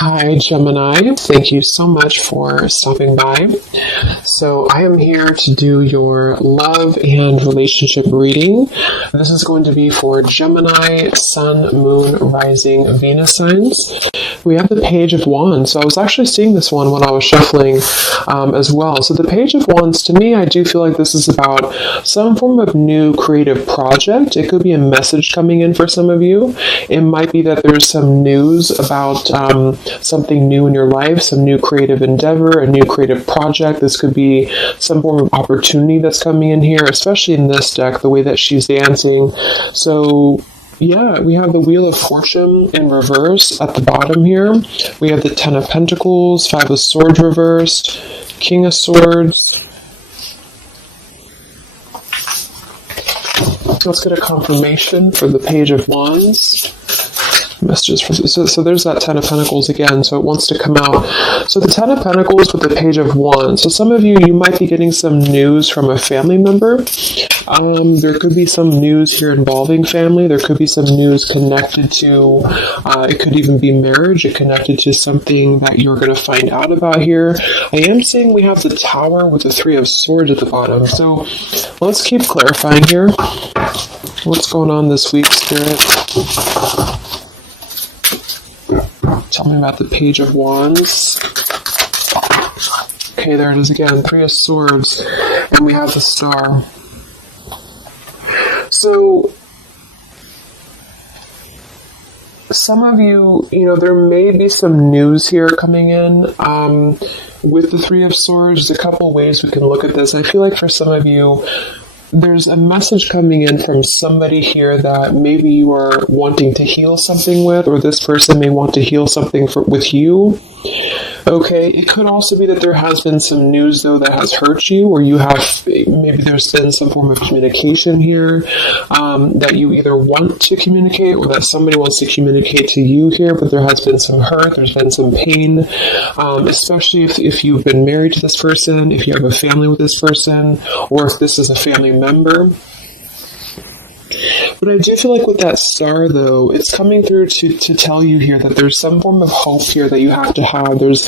Hi, Gemini. Thank you so much for stopping by. So I am here to do your love and relationship reading. This is going to be for Gemini, Sun, Moon, Rising, Venus signs. We have the Page of Wands. So I was actually seeing this one when I was shuffling as well. So the Page of Wands, to me, I do feel like this is about some form of new creative project. It could be a message coming in for some of you. It might be that there's some news about something new in your life, some new creative endeavor, a new creative project. This could be some form of opportunity that's coming in here, especially in this deck, the way that she's dancing. So yeah, we have the Wheel of Fortune in reverse at the bottom here. We have the Ten of Pentacles, Five of Swords reversed, King of Swords. Let's get a confirmation for the Page of Wands. Messages for so there's that Ten of Pentacles again, so it wants to come out. So the Ten of Pentacles with the Page of Wands. So some of you might be getting some news from a family member. There could be some news here involving family. There could be some news connected to, it could even be marriage. It connected to something that you're going to find out about here. I am seeing we have the Tower with the Three of Swords at the bottom. So let's keep clarifying here. What's going on this week, Spirit? Tell me about the Page of Wands. Okay, there it is again. Three of Swords. And we have the Star. So, some of you, there may be some news here coming in. With the Three of Swords, there's a couple ways we can look at this. I feel like for some of you, there's a message coming in from somebody here that maybe you are wanting to heal something with, or this person may want to heal something with you. Okay, it could also be that there has been some news, though, that has hurt you, or you have, maybe there's been some form of communication here that you either want to communicate or that somebody wants to communicate to you here, but there has been some hurt, there's been some pain, especially if you've been married to this person, if you have a family with this person, or if this is a family member. But I do feel like with that Star, though, it's coming through to tell you here that there's some form of hope here that you have to have. There's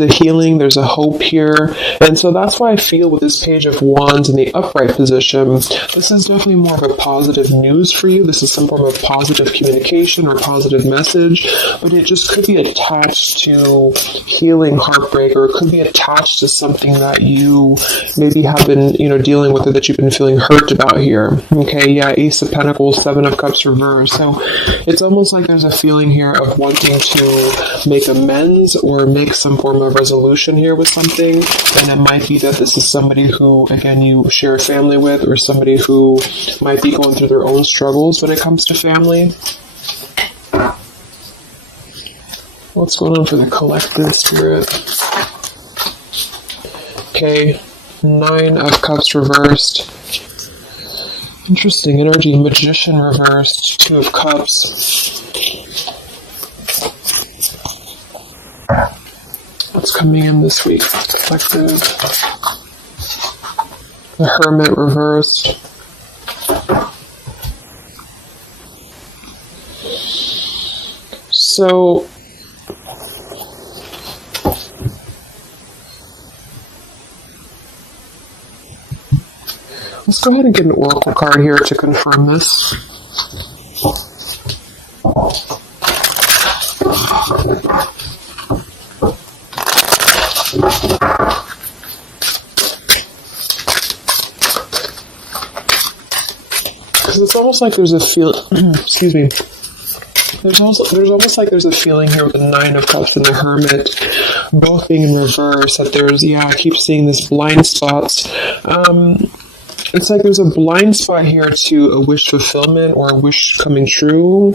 a healing, there's a hope here. And so that's why I feel with this Page of Wands in the upright position, this is definitely more of a positive news for you. This is some form of positive communication or positive message, but it just could be attached to healing heartbreak, or it could be attached to something that you maybe have been, dealing with, or that you've been feeling hurt about here. Okay, yeah, Ace of Pentacles, Seven of Cups reversed. So it's almost like there's a feeling here of wanting to make amends or make some form of resolution here with something. And it might be that this is somebody who, again, you share a family with, or somebody who might be going through their own struggles when it comes to family. What's going on for the collective, Spirit? Okay, Nine of Cups reversed. Interesting energy. Magician reversed. Two of Cups. What's coming in this week? Collective. The Hermit reversed. So, let's go ahead and get an oracle card here to confirm this. Because it's almost like there's a feel. Excuse me. There's almost like there's a feeling here with the Nine of Cups and the Hermit both being in reverse, that there's, I keep seeing this blind spots. It's like there's a blind spot here to a wish fulfillment or a wish coming true.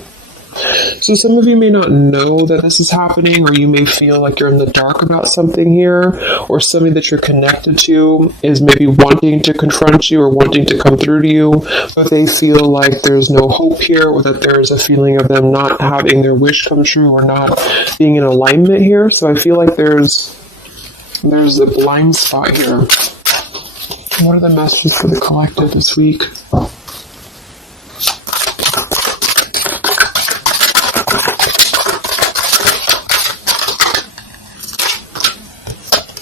So some of you may not know that this is happening, or you may feel like you're in the dark about something here, or somebody that you're connected to is maybe wanting to confront you or wanting to come through to you, but they feel like there's no hope here, or that there's a feeling of them not having their wish come true or not being in alignment here. So I feel like there's a blind spot here. What are the messages for the collective this week?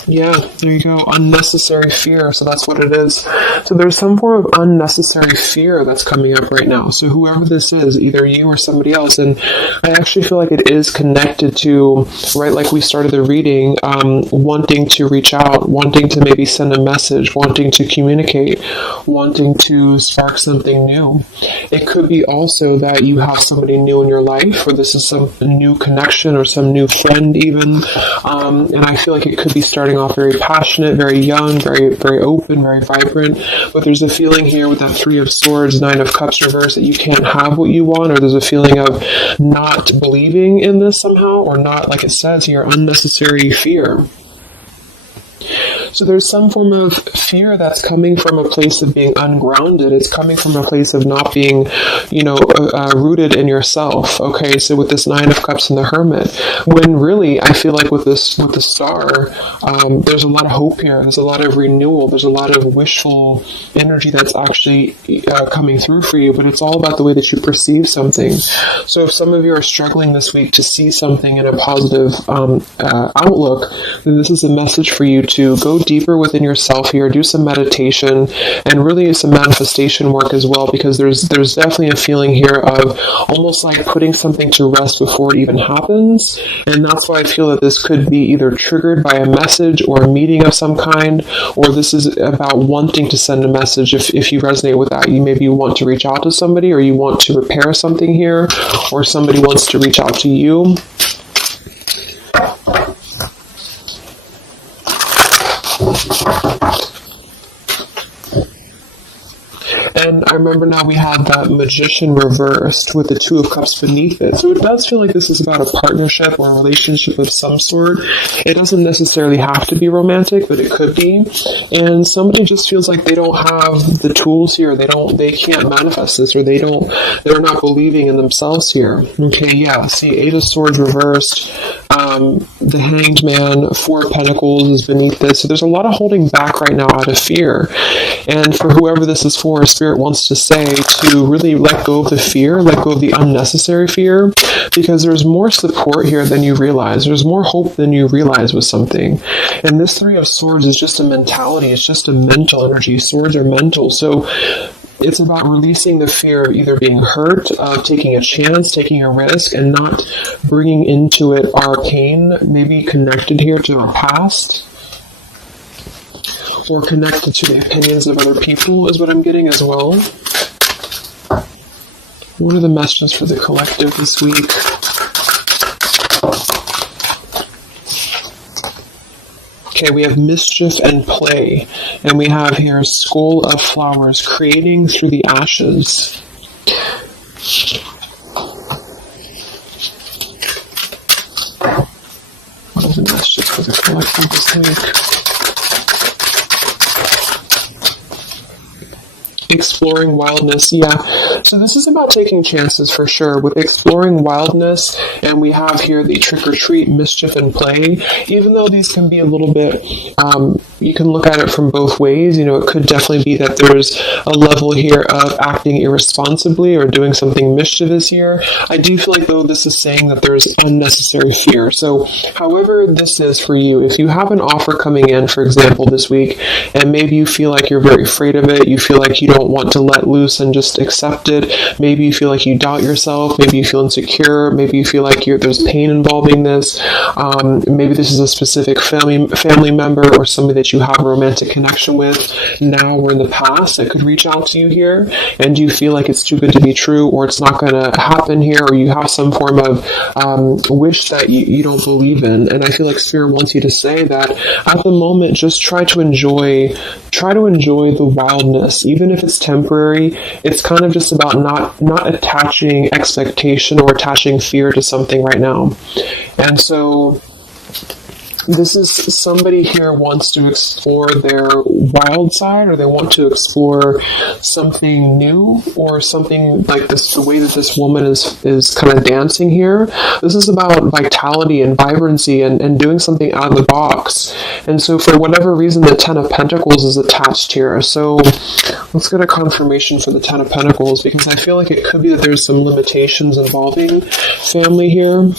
Yeah, there you go. Unnecessary fear. So that's what it is. So there's some form of unnecessary fear that's coming up right now. So whoever this is, either you or somebody else, and I actually feel like it is connected to, right, like we started the reading, wanting to reach out, wanting to maybe send a message, wanting to communicate, wanting to spark something new. It could be also that you have somebody new in your life, or this is some new connection or some new friend even. And I feel like it could be starting off very passionate, very young, very, very open, very vibrant. But there's a feeling here with that Three of Swords, Nine of Cups reverse, that you can't have what you want, or there's a feeling of not believing in this somehow, or not, like it says here, unnecessary fear. So there's some form of fear that's coming from a place of being ungrounded. It's coming from a place of not being, rooted in yourself. Okay, so with this Nine of Cups and the Hermit, when really I feel like with the Star, there's a lot of hope here. There's a lot of renewal. There's a lot of wishful energy that's actually coming through for you. But it's all about the way that you perceive something. So if some of you are struggling this week to see something in a positive outlook, then this is a message for you to go deeper within yourself here, do some meditation, and really some manifestation work as well, because there's definitely a feeling here of almost like putting something to rest before it even happens. And that's why I feel that this could be either triggered by a message or a meeting of some kind, or this is about wanting to send a message. If you resonate with that, you maybe want to reach out to somebody, or you want to repair something here, or somebody wants to reach out to you. And I remember now we had that Magician reversed with the Two of Cups beneath it. So it does feel like this is about a partnership or a relationship of some sort. It doesn't necessarily have to be romantic, but it could be. And somebody just feels like they don't have the tools here. They can't manifest this, or they're not believing in themselves here. Okay, yeah. See, Eight of Swords reversed. The Hanged Man, Four of Pentacles is beneath this. So there's a lot of holding back right now out of fear. And for whoever this is for, Spirit wants to say to really let go of the fear, let go of the unnecessary fear, because there's more support here than you realize. There's more hope than you realize with something. And this Three of Swords is just a mentality. It's just a mental energy. Swords are mental. So it's about releasing the fear of either being hurt, of taking a chance, taking a risk, and not bringing into it arcane, maybe connected here to our past, or connected to the opinions of other people is what I'm getting as well. What are the messages for the collective this week? Okay, we have mischief and play, and we have here Skull of Flowers, creating through the ashes. What are the messages for the collective this week? Exploring wildness, yeah. So this is about taking chances for sure with exploring wildness, and we have here the trick or treat, mischief, and play. Even though these can be a little bit, you can look at it from both ways. You know, it could definitely be that there's a level here of acting irresponsibly or doing something mischievous here. I do feel like though this is saying that there's unnecessary fear. So however this is for you, if you have an offer coming in, for example, this week, and maybe you feel like you're very afraid of it, you feel like you don't want to let loose and just accept it. Maybe you feel like you doubt yourself. Maybe you feel insecure. Maybe you feel like there's pain involving this. Maybe this is a specific family member or somebody that you have a romantic connection with now or in the past that could reach out to you here, and you feel like it's too good to be true, or it's not going to happen here, or you have some form of wish that you don't believe in. And I feel like Spirit wants you to say that at the moment, just try to enjoy the wildness, even if it's temporary. It's kind of just about not attaching expectation or attaching fear to something right now. And so this is somebody here wants to explore their wild side, or they want to explore something new, or something like this, the way that this woman is kind of dancing here. This is about vitality and vibrancy and doing something out of the box. And so for whatever reason, the Ten of Pentacles is attached here. So let's get a confirmation for the Ten of Pentacles, because I feel like it could be that there's some limitations involving family here.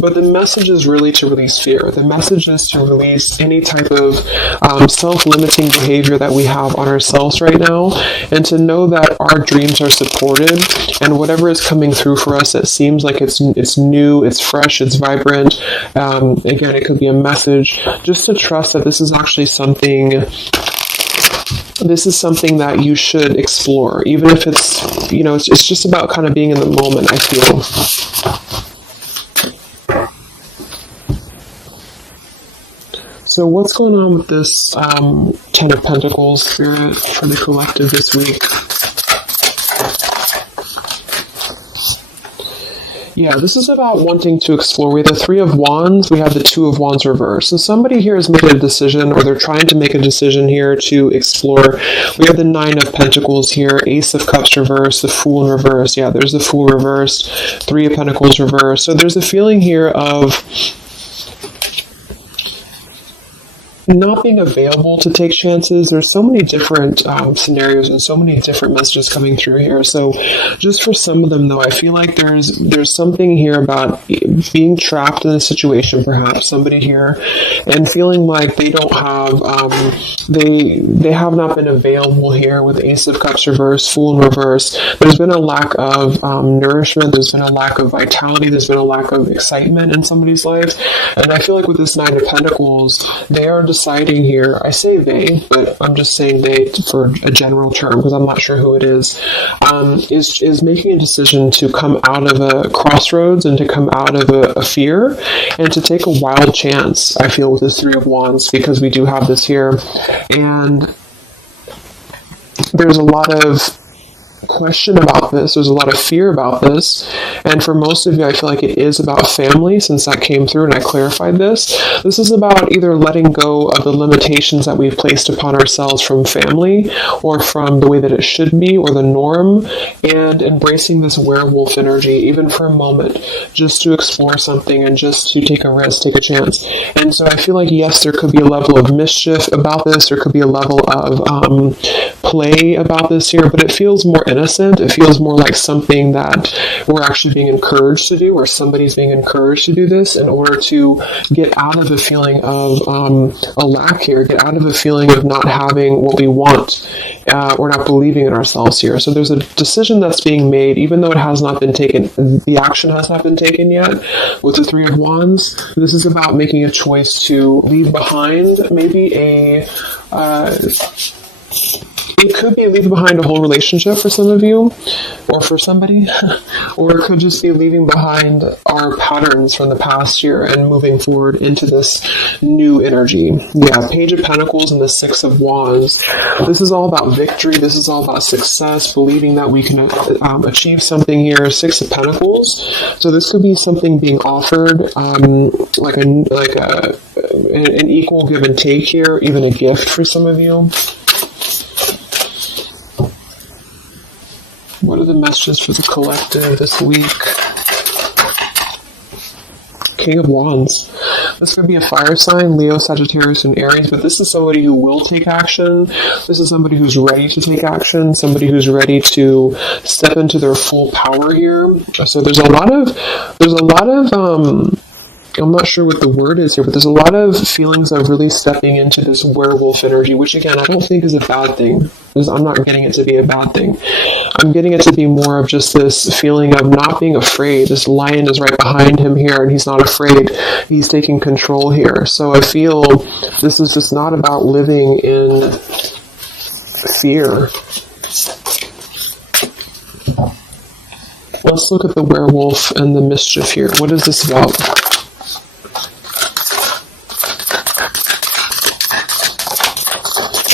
But the message is really to release fear. The message is to release any type of self-limiting behavior that we have on ourselves right now, and to know that our dreams are supported, and whatever is coming through for us that seems like it's new, it's fresh, it's vibrant. Again, it could be a message. Just to trust that this is actually something that you should explore, even if it's, it's just about kind of being in the moment, I feel. So what's going on with this 10 of Pentacles spirit for the collective this week? Yeah, this is about wanting to explore. We have the 3 of Wands, we have the 2 of Wands reverse. So somebody here has made a decision, or they're trying to make a decision here to explore. We have the 9 of Pentacles here, Ace of Cups reverse, the Fool in reverse. Yeah, there's the Fool reversed, 3 of Pentacles reverse. So there's a feeling here of not being available to take chances. There's so many different scenarios and so many different messages coming through here. So just for some of them, though, I feel like there's something here about being trapped in a situation, perhaps somebody here, and feeling like they don't have they have not been available here with Ace of Cups reverse, Fool in reverse. There's been a lack of nourishment. There's been a lack of vitality. There's been a lack of excitement in somebody's life. And I feel like with this 9 of Pentacles, they are deciding here, I say they, but I'm just saying they for a general term because I'm not sure who it is making a decision to come out of a crossroads and to come out of a fear and to take a wild chance, I feel, with this 3 of Wands, because we do have this here. And there's a lot of question about this, there's a lot of fear about this, and for most of you, I feel like it is about family, since that came through and I clarified this. This is about either letting go of the limitations that we've placed upon ourselves from family, or from the way that it should be, or the norm, and embracing this werewolf energy, even for a moment, just to explore something and just to take a risk, take a chance. And so I feel like, yes, there could be a level of mischief about this, there could be a level of play about this here, but it feels more innocent. It feels more like something that we're actually being encouraged to do, or somebody's being encouraged to do this in order to get out of a feeling of a lack here, get out of a feeling of not having what we want, or not believing in ourselves here. So there's a decision that's being made, even though it has not been taken, the action has not been taken yet. With the 3 of Wands, this is about making a choice to leave behind maybe it could be leaving behind a whole relationship for some of you, or for somebody, or it could just be leaving behind our patterns from the past year and moving forward into this new energy. Yeah, Page of Pentacles and the 6 of Wands. This is all about victory. This is all about success, believing that we can achieve something here. 6 of Pentacles. So this could be something being offered, like an equal give and take here, even a gift for some of you. What are the messages for the collective this week? King of Wands. This could be a fire sign, Leo, Sagittarius, and Aries, but this is somebody who will take action. This is somebody who's ready to take action, somebody who's ready to step into their full power here. So there's a lot of I'm not sure what the word is here, but there's a lot of feelings of really stepping into this werewolf energy, which again, I don't think is a bad thing. I'm not getting it to be a bad thing. I'm getting it to be more of just this feeling of not being afraid. This lion is right behind him here, and he's not afraid. He's taking control here. So I feel this is just not about living in fear. Let's look at the werewolf and the mischief here. What is this about?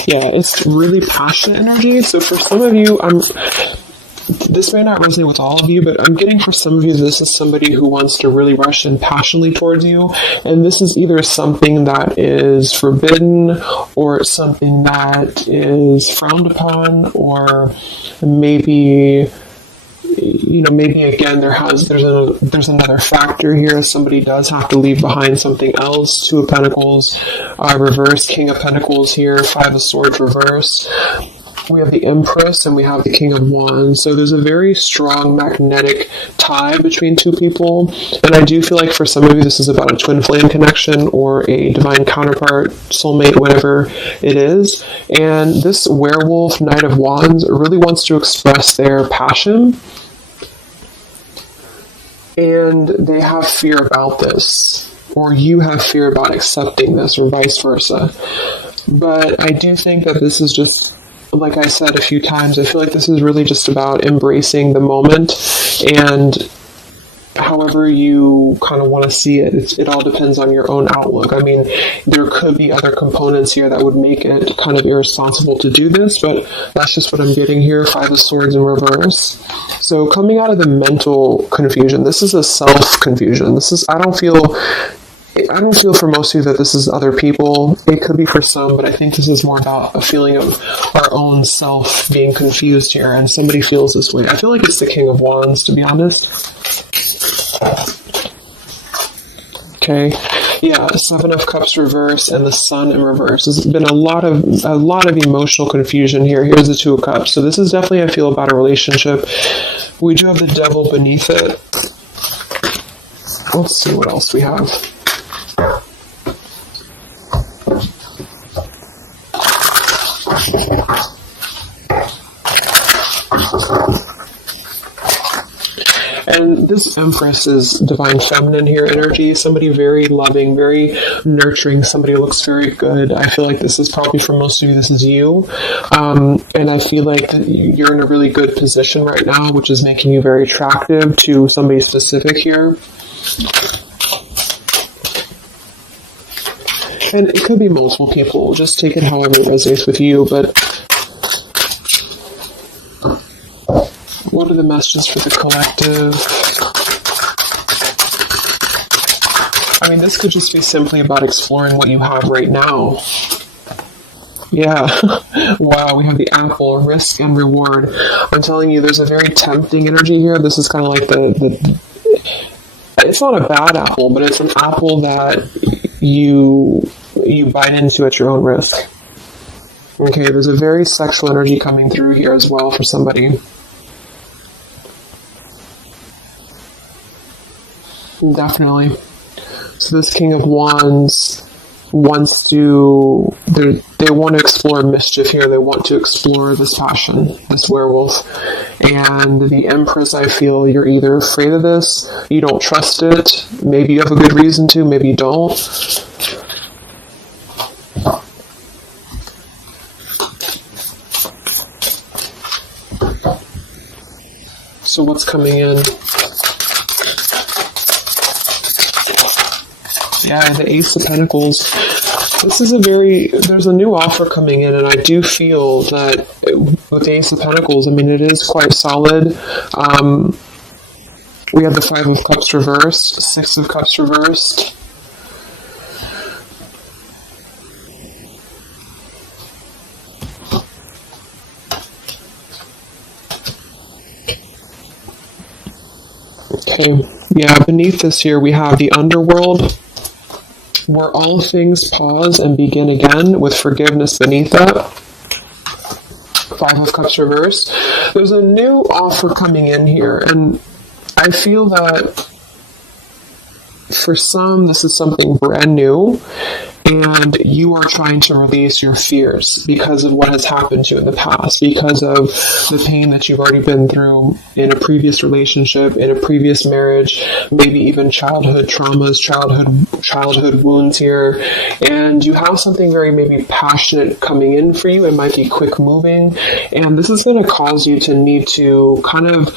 Yeah, it's really passionate energy. So for some of you, this may not resonate with all of you, but I'm getting for some of you, this is somebody who wants to really rush in passionately towards you. And this is either something that is forbidden, or something that is frowned upon, or maybe again, there's another factor here. Somebody does have to leave behind something else. 2 of Pentacles reverse, King of Pentacles here, 5 of Swords reverse. we have the Empress, and we have the King of Wands. So there's a very strong magnetic tie between two people. And I do feel like for some of you, this is about a twin flame connection or a divine counterpart, soulmate, whatever it is. And this werewolf, Knight of Wands, really wants to express their passion. And they have fear about this, or you have fear about accepting this, or vice versa. But I do think that this is just, like I said a few times, I feel like this is really just about embracing the moment, and however you kind of want to see it, it all depends on your own outlook. I mean, there could be other components here that would make it kind of irresponsible to do this, but that's just what I'm getting here. 5 of Swords in reverse. So coming out of the mental confusion, this is a self-confusion. This is, I don't feel for most of you that this is other people. It could be for some, but I think this is more about a feeling of our own self being confused here, and somebody feels this way. I feel like it's the King of Wands, to be honest. Okay, yeah, 7 of Cups reverse and the Sun in reverse. There's been a lot of emotional confusion here. Here's the 2 of Cups. So this is definitely, I feel, about a relationship. We do have the Devil beneath it. Let's see what else we have. And this Empress is divine feminine here energy. Somebody very loving, very nurturing. Somebody who looks very good. I feel like this is probably for most of you, this is you. And I feel like that you're in a really good position right now, which is making you very attractive to somebody specific here. And it could be multiple people. Just take it however it resonates with you. But what are the messages for the collective? I mean, this could just be simply about exploring what you have right now. Yeah. Wow, we have the apple, risk and reward. I'm telling you, there's a very tempting energy here. This is kind of like the it's not a bad apple, but it's an apple that you bite into at your own risk. Okay, there's a very sexual energy coming through here as well for somebody. Definitely. So this King of Wands wants to, they want to explore mischief here. They want to explore this passion, this werewolf. And the Empress, I feel you're either afraid of this, you don't trust it, maybe you have a good reason to, maybe you don't. So what's coming in? Yeah, the Ace of Pentacles. This is there's a new offer coming in, and I do feel that with the Ace of Pentacles, I mean, it is quite solid. We have the 5 of Cups reversed, 6 of Cups reversed. Okay, yeah, beneath this here we have the underworld, where all things pause and begin again, with forgiveness beneath that. 5 of Cups reversed. There's a new offer coming in here, and I feel that for some, this is something brand new, and you are trying to release your fears because of what has happened to you in the past, because of the pain that you've already been through in a previous relationship, in a previous marriage, maybe even childhood traumas, childhood wounds here, and you have something very maybe passionate coming in for you. It might be quick moving, and this is going to cause you to need to kind of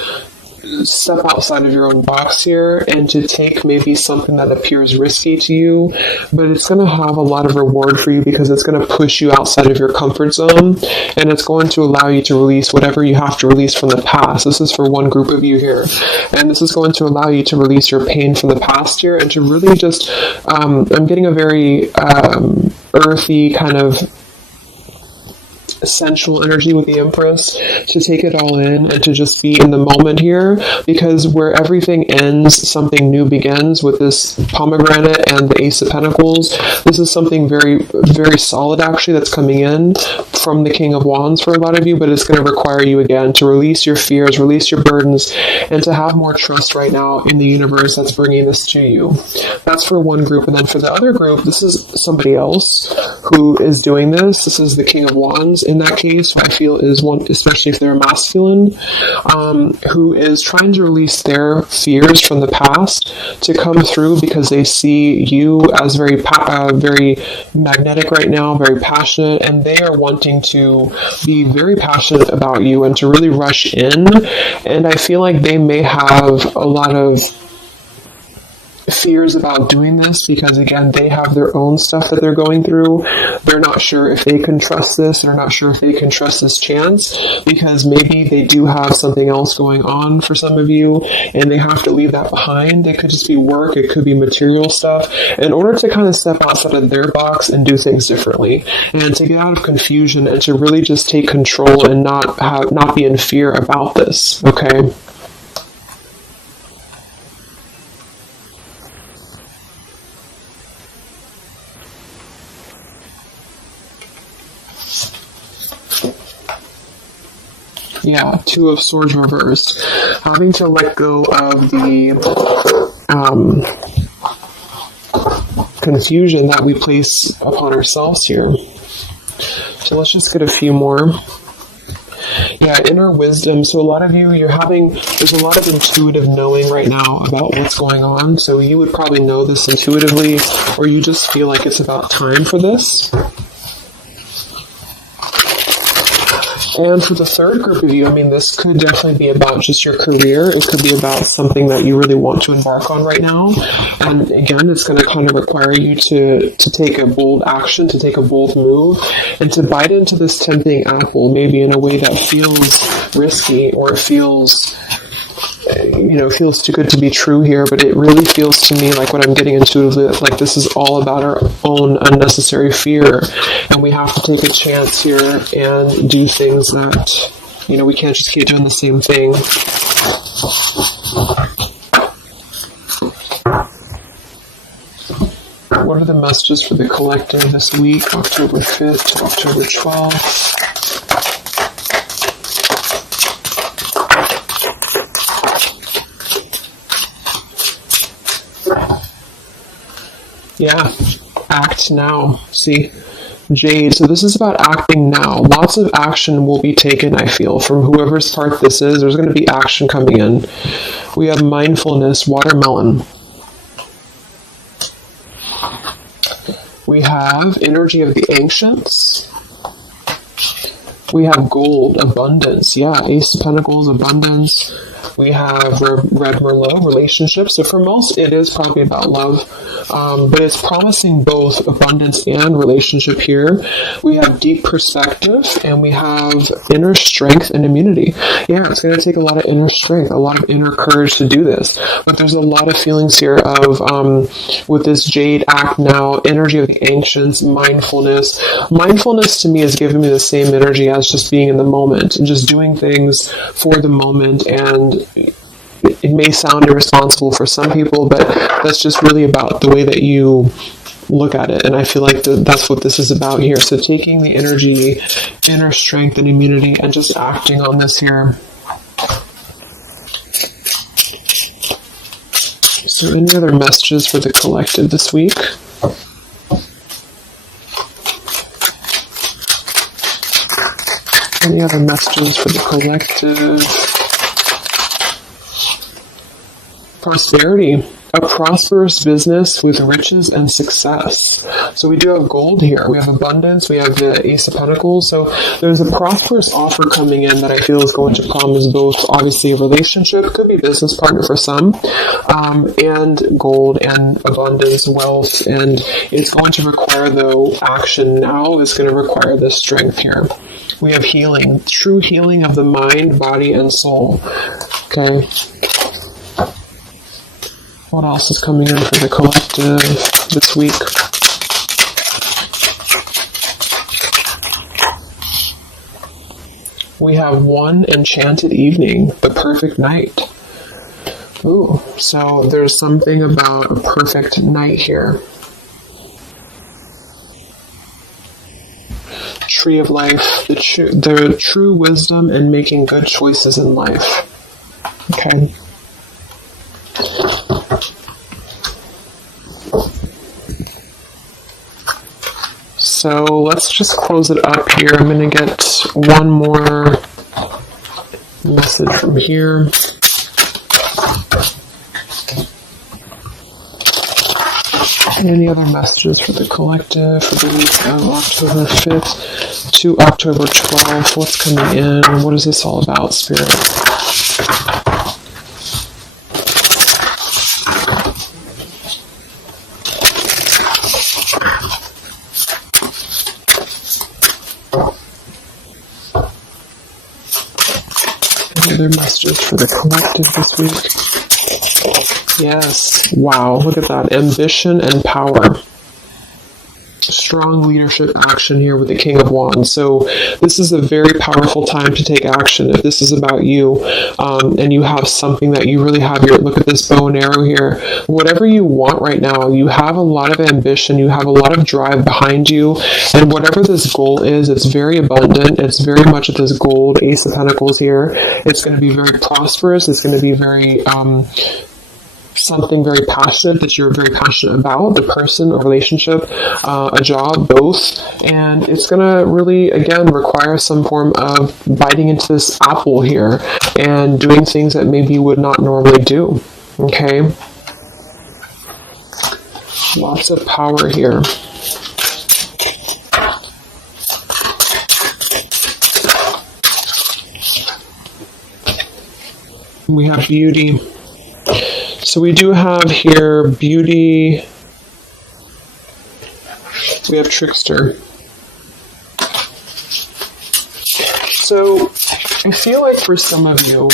step outside of your own box here and to take maybe something that appears risky to you, but it's going to have a lot of reward for you because it's going to push you outside of your comfort zone, and it's going to allow you to release whatever you have to release from the past. This is for one group of you here, and this is going to allow you to release your pain from the past here and to really just I'm getting a very earthy kind of sensual energy with the Empress, to take it all in and to just be in the moment here, because where everything ends, something new begins with this pomegranate and the Ace of Pentacles. This is something very, very solid actually that's coming in from the King of Wands for a lot of you, but it's going to require you again to release your fears, release your burdens, and to have more trust right now in the universe that's bringing this to you. That's for one group. And then for the other group, this is somebody else who is doing this. This is the King of Wands in that case, who I feel is one, especially if they're masculine, who is trying to release their fears from the past to come through because they see you as very magnetic right now, very passionate, and they are wanting to be very passionate about you and to really rush in. And I feel like they may have a lot of fears about doing this because, again, they have their own stuff that they're going through. They're not sure if they can trust this. They're not sure if they can trust this chance because maybe they do have something else going on for some of you and they have to leave that behind. It could just be work. It could be material stuff in order to kind of step outside of their box and do things differently and to get out of confusion and to really just take control and not be in fear about this. Okay. Yeah, Two of Swords reversed. Having to let go of the confusion that we place upon ourselves here. So let's just get a few more. Yeah, inner wisdom. So a lot of you, there's a lot of intuitive knowing right now about what's going on. So you would probably know this intuitively, or you just feel like it's about time for this. And for the third group of you, I mean, this could definitely be about just your career. It could be about something that you really want to embark on right now. And again, it's going to kind of require you to take a bold action, to take a bold move, and to bite into this tempting apple, maybe in a way that feels risky or it feels too good to be true here, but it really feels to me like what I'm getting intuitively, like this is all about our own unnecessary fear, and we have to take a chance here and do things that, we can't just keep doing the same thing. What are the messages for the collective this week, October 5th to October 12th? Yeah, act now. See, Jade. So this is about acting now. Lots of action will be taken, I feel, from whoever's part this is. There's going to be action coming in. We have mindfulness, watermelon. We have energy of the ancients. We have gold, abundance. Yeah, Ace of Pentacles, abundance. We have Red Merlot, relationships. So for most, it is probably about love, but it's promising both abundance and relationship here. We have deep perspective, and we have inner strength and immunity. Yeah, it's going to take a lot of inner strength, a lot of inner courage to do this. But there's a lot of feelings here of, with this Jade, act now, energy of the ancients, mindfulness. Mindfulness to me is giving me the same energy as just being in the moment and just doing things for the moment. And it may sound irresponsible for some people, but that's just really about the way that you look at it. And I feel like that's what this is about here. So taking the energy, inner strength and immunity, and just acting on this here. So any other messages for the collective this week? Any other messages for the collective? Prosperity. A prosperous business with riches and success. So we do have gold here. We have abundance. We have the Ace of Pentacles. So there's a prosperous offer coming in that I feel is going to promise both, obviously, a relationship, could be business partner for some, and gold and abundance, wealth. And it's going to require, though, action now is going to require this strength here. We have healing, true healing of the mind, body, and soul. Okay. What else is coming in for the collective this week? We have one enchanted evening, the perfect night. Ooh, so there's something about a perfect night here. tree of life, the true wisdom in making good choices in life. Okay. So let's just close it up here. I'm going to get one more message from here. Any other messages for the collective for the week of October 5th to October 12th? What's coming in? What is this all about, Spirit? Any other messages for the collective this week? Yes. Wow. Look at that. Ambition and power. Strong leadership action here with the King of Wands. So this is a very powerful time to take action. If this is about you, and you have something that you really have your, look at this bow and arrow here. Whatever you want right now, you have a lot of ambition, you have a lot of drive behind you, and whatever this goal is, it's very abundant. It's very much at this gold Ace of Pentacles here. It's going to be very prosperous. It's going to be very, something very passionate that you're very passionate about, the person, a relationship, a job, both. And it's going to really, again, require some form of biting into this apple here and doing things that maybe you would not normally do. Okay? Lots of power here. We have beauty. So we do have here beauty. We have trickster. So I feel like for some of you,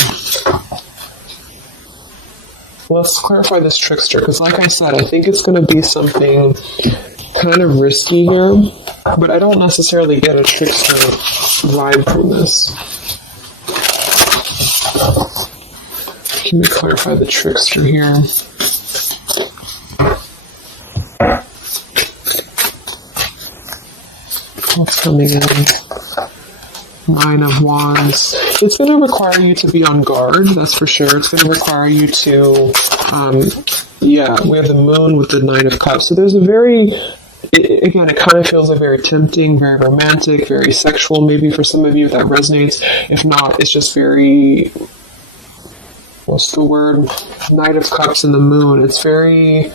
let's clarify this trickster, because like I said, I think it's going to be something kind of risky here, but I don't necessarily get a trickster vibe from this. Can we clarify the trickster here? What's coming in? Nine of Wands. It's going to require you to be on guard, that's for sure. It's going to require you to, we have the Moon with the Nine of Cups. So there's a again, it kind of feels like very tempting, very romantic, very sexual, maybe for some of you that resonates. If not, it's just very... what's the word? Knight of Cups and the Moon. It's very...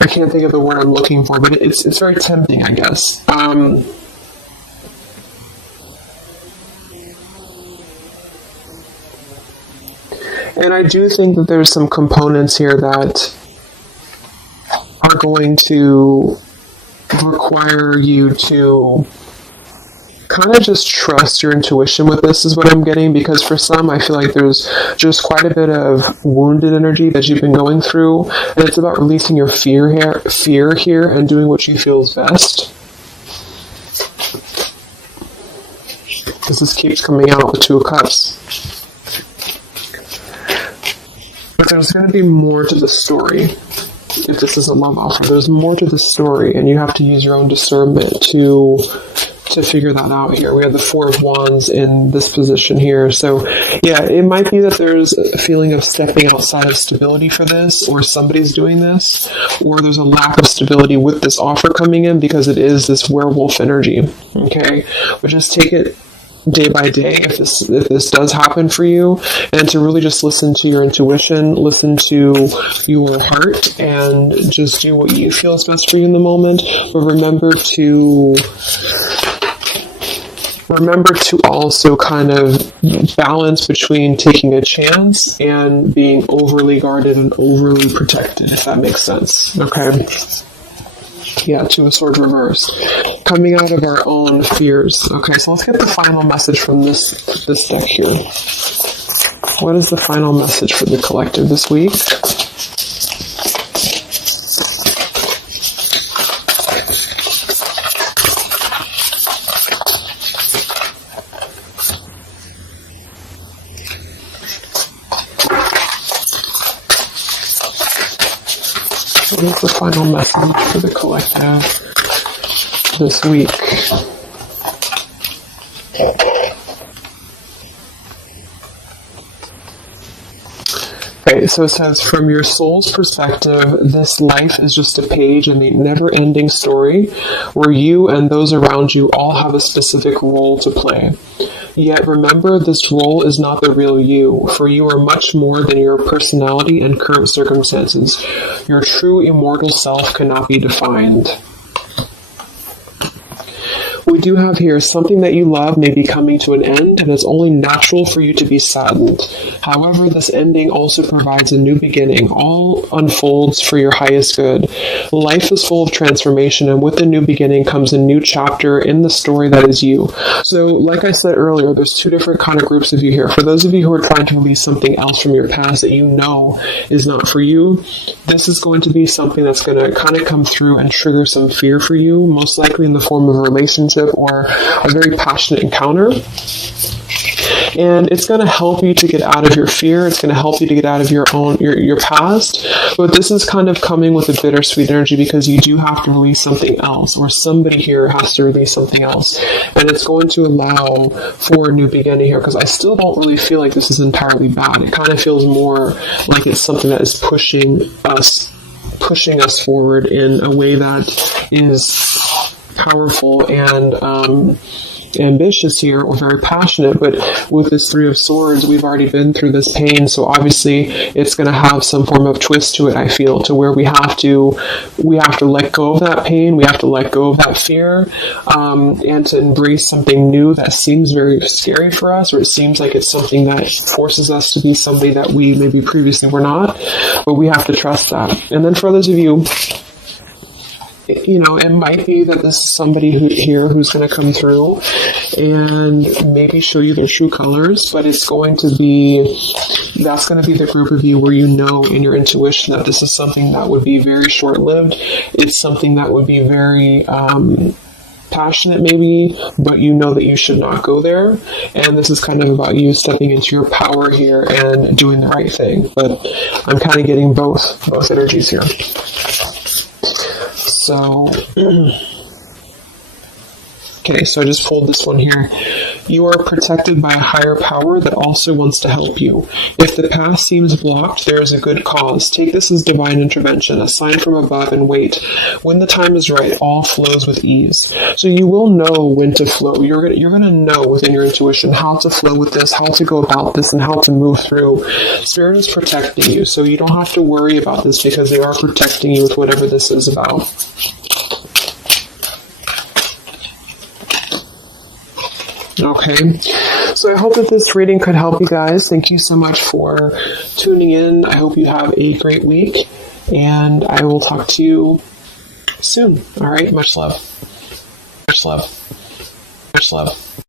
I can't think of the word I'm looking for, but it's very tempting, I guess. And I do think that there's some components here that are going to require you to kind of just trust your intuition with this, is what I'm getting, because for some, I feel like there's just quite a bit of wounded energy that you've been going through, and it's about releasing your fear here and doing what you feel is best. Because this keeps coming out with Two of Cups. But there's going to be more to the story. If this is a love offer, there's more to the story, and you have to use your own discernment to figure that out here. We have the Four of Wands in this position here. So, yeah, it might be that there's a feeling of stepping outside of stability for this, or somebody's doing this, or there's a lack of stability with this offer coming in because it is this werewolf energy. Okay? But just take it day by day if this does happen for you, and to really just listen to your intuition, listen to your heart, and just do what you feel is best for you in the moment. But remember to also kind of balance between taking a chance and being overly guarded and overly protected, if that makes sense. Okay? Yeah, Two of Swords reverse. Coming out of our own fears. Okay, so let's get the final message from this deck here. What is the final message for the collective this week? What is the final message for the collective? this week. Okay, so it says, from your soul's perspective, this life is just a page in a never-ending story where you and those around you all have a specific role to play. Yet remember, this role is not the real you, for you are much more than your personality and current circumstances. Your true immortal self cannot be defined. We do have here, something that you love may be coming to an end, and it's only natural for you to be saddened. However, this ending also provides a new beginning. All unfolds for your highest good. Life is full of transformation, and with the new beginning comes a new chapter in the story that is you. So, like I said earlier, there's two different kind of groups of you here. For those of you who are trying to release something else from your past that you know is not for you, this is going to be something that's going to kind of come through and trigger some fear for you, most likely in the form of a relationship or a very passionate encounter. And it's going to help you to get out of your fear. It's going to help you to get out of your past. But this is kind of coming with a bittersweet energy because you do have to release something else, or somebody here has to release something else. And it's going to allow for a new beginning here, because I still don't really feel like this is entirely bad. It kind of feels more like it's something that is pushing us forward in a way that is powerful and ambitious here, or very passionate. But with this Three of Swords, we've already been through this pain, so obviously it's going to have some form of twist to it, I feel, to where we have to let go of that pain, we have to let go of that fear, and to embrace something new that seems very scary for us, or it seems like it's something that forces us to be somebody that we maybe previously were not, but we have to trust that. And then for those of you, it might be that this is somebody who's going to come through and maybe show you their true colors, but that's going to be the group of you where you know in your intuition that this is something that would be very short-lived. It's something that would be very passionate maybe, but you know that you should not go there. And this is kind of about you stepping into your power here and doing the right thing. But I'm kind of getting both energies here. So, okay, so I just pulled this one here. You are protected by a higher power that also wants to help you. If the path seems blocked, there is a good cause. Take this as divine intervention, a sign from above, and wait. When the time is right, all flows with ease. So you will know when to flow. You're going to know within your intuition how to flow with this, how to go about this, and how to move through. Spirit is protecting you, so you don't have to worry about this because they are protecting you with whatever this is about. Okay, so I hope that this reading could help you guys. Thank you so much for tuning in. I hope you have a great week, and I will talk to you soon. All right, much love. Much love. Much love.